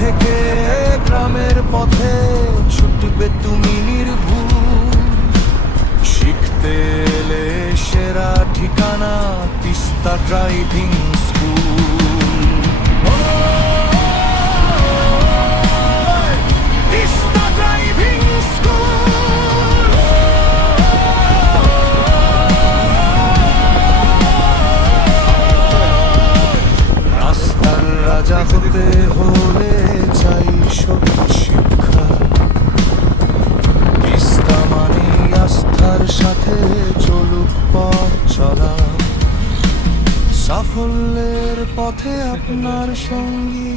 থেকে গ্রামের পথে ছুটবে তুমি নির্ভুল। শিখতে এলে সেরা ঠিকানা Teesta driving school. Teesta driving school. রাস্তার রাজা হতে হলে চাই সঠিক শিক্ষা। তিস্তা মানে আস্থার সাথে চলুক পথ চলা। সাফল্যের পথে আপনার সঙ্গী